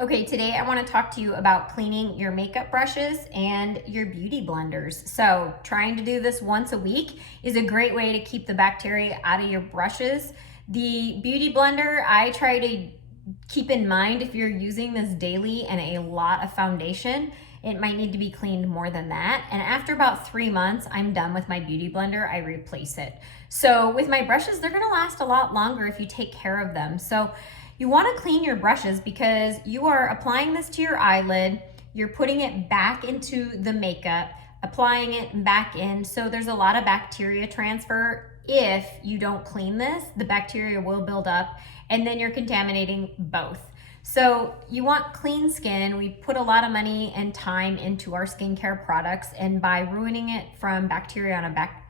Okay, today I want to talk to you about cleaning your makeup brushes and your beauty blenders. So trying to do this once a week is a great way to keep the bacteria out of your brushes. The beauty blender, I try to keep in mind if you're using this daily and a lot of foundation, it might need to be cleaned more than that. And after about 3 months, I'm done with my beauty blender, I replace it. So with my brushes, they're gonna last a lot longer if you take care of them. So you want to clean your brushes because you are applying this to your eyelid, you're putting it back into the makeup, applying it back in. So there's a lot of bacteria transfer. If you don't clean this, the bacteria will build up and then you're contaminating both. So you want clean skin. We put a lot of money and time into our skincare products, and by ruining it from bacteria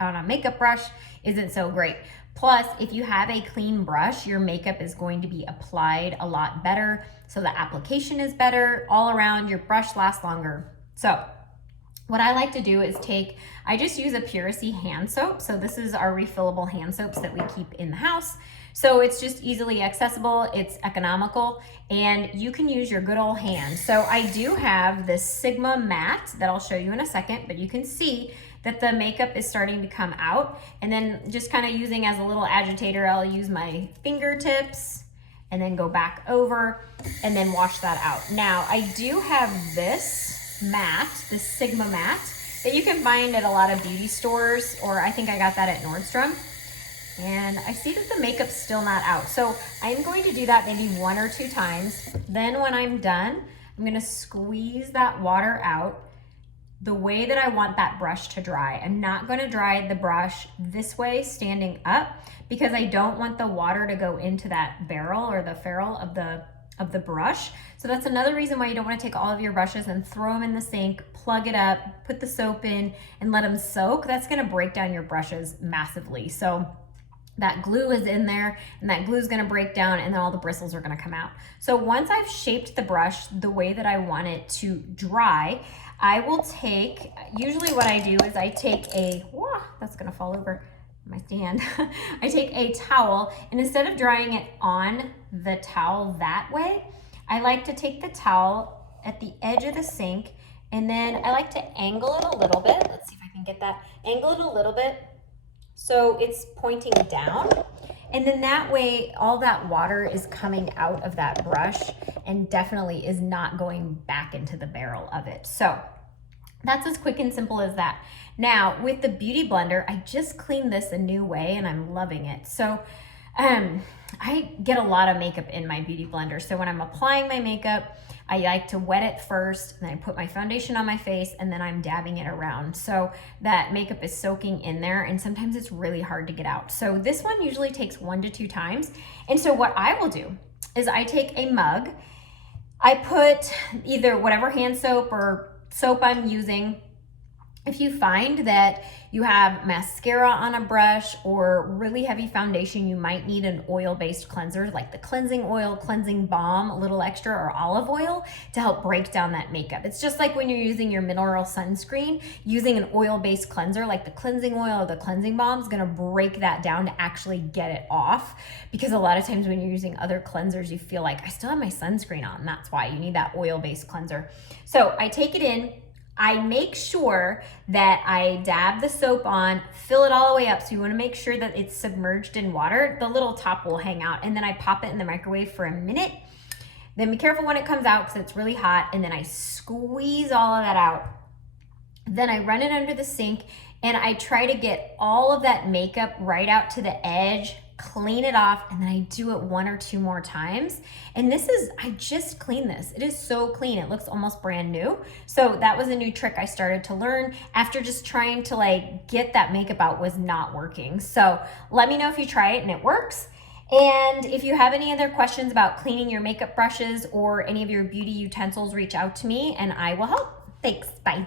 on a makeup brush isn't so great. Plus, if you have a clean brush, your makeup is going to be applied a lot better. So the application is better all around, your brush lasts longer. So what I like to do is I just use a Puracy hand soap. So this is our refillable hand soaps that we keep in the house. So it's just easily accessible, it's economical, and you can use your good old hand. So I do have this Sigma matte that I'll show you in a second, but you can see that the makeup is starting to come out. And then just kind of using as a little agitator, I'll use my fingertips and then go back over and then wash that out. Now I do have this matte, this Sigma matte, that you can find at a lot of beauty stores, or I think I got that at Nordstrom. And I see that the makeup's still not out. So I'm going to do that maybe 1 or 2 times. Then when I'm done, I'm gonna squeeze that water out the way that I want that brush to dry. I'm not gonna dry the brush this way standing up because I don't want the water to go into that barrel or the ferrule of the brush. So that's another reason why you don't want to take all of your brushes and throw them in the sink, plug it up, put the soap in and let them soak. That's gonna break down your brushes massively. So that glue is in there and that glue is gonna break down and then all the bristles are gonna come out. So once I've shaped the brush the way that I want it to dry, I will take, usually what I do is I take that's gonna fall over my stand. I take a towel, and instead of drying it on the towel that way, I like to take the towel at the edge of the sink, and then I like to angle it a little bit. Let's see if I can get that. Angle it a little bit so it's pointing down. And then that way, all that water is coming out of that brush and definitely is not going back into the barrel of it. So that's as quick and simple as that. Now, with the beauty blender, I just cleaned this a new way and I'm loving it. So I get a lot of makeup in my beauty blender. So when I'm applying my makeup, I like to wet it first, and then I put my foundation on my face, and then I'm dabbing it around. So that makeup is soaking in there, and sometimes it's really hard to get out. So this one usually takes 1 to 2 times. And so what I will do is I take a mug, I put either whatever hand soap or soap I'm using. If you find that you have mascara on a brush or really heavy foundation, you might need an oil-based cleanser like the cleansing oil, cleansing balm, a little extra, or olive oil to help break down that makeup. It's just like when you're using your mineral sunscreen, using an oil-based cleanser like the cleansing oil or the cleansing balm is gonna break that down to actually get it off, because a lot of times when you're using other cleansers, you feel like I still have my sunscreen on. That's why you need that oil-based cleanser. So I take it in, I make sure that I dab the soap on, fill it all the way up. So you wanna make sure that it's submerged in water. The little top will hang out, and then I pop it in the microwave for a minute. Then be careful when it comes out because it's really hot, and then I squeeze all of that out. Then I run it under the sink and I try to get all of that makeup right out to the edge, clean it off, and then I do it 1 or 2 more times. And I just cleaned this. It is so clean. It looks almost brand new. So that was a new trick I started to learn after just trying to get that makeup out was not working. So let me know if you try it and it works. And if you have any other questions about cleaning your makeup brushes or any of your beauty utensils, reach out to me and I will help. Thanks, bye.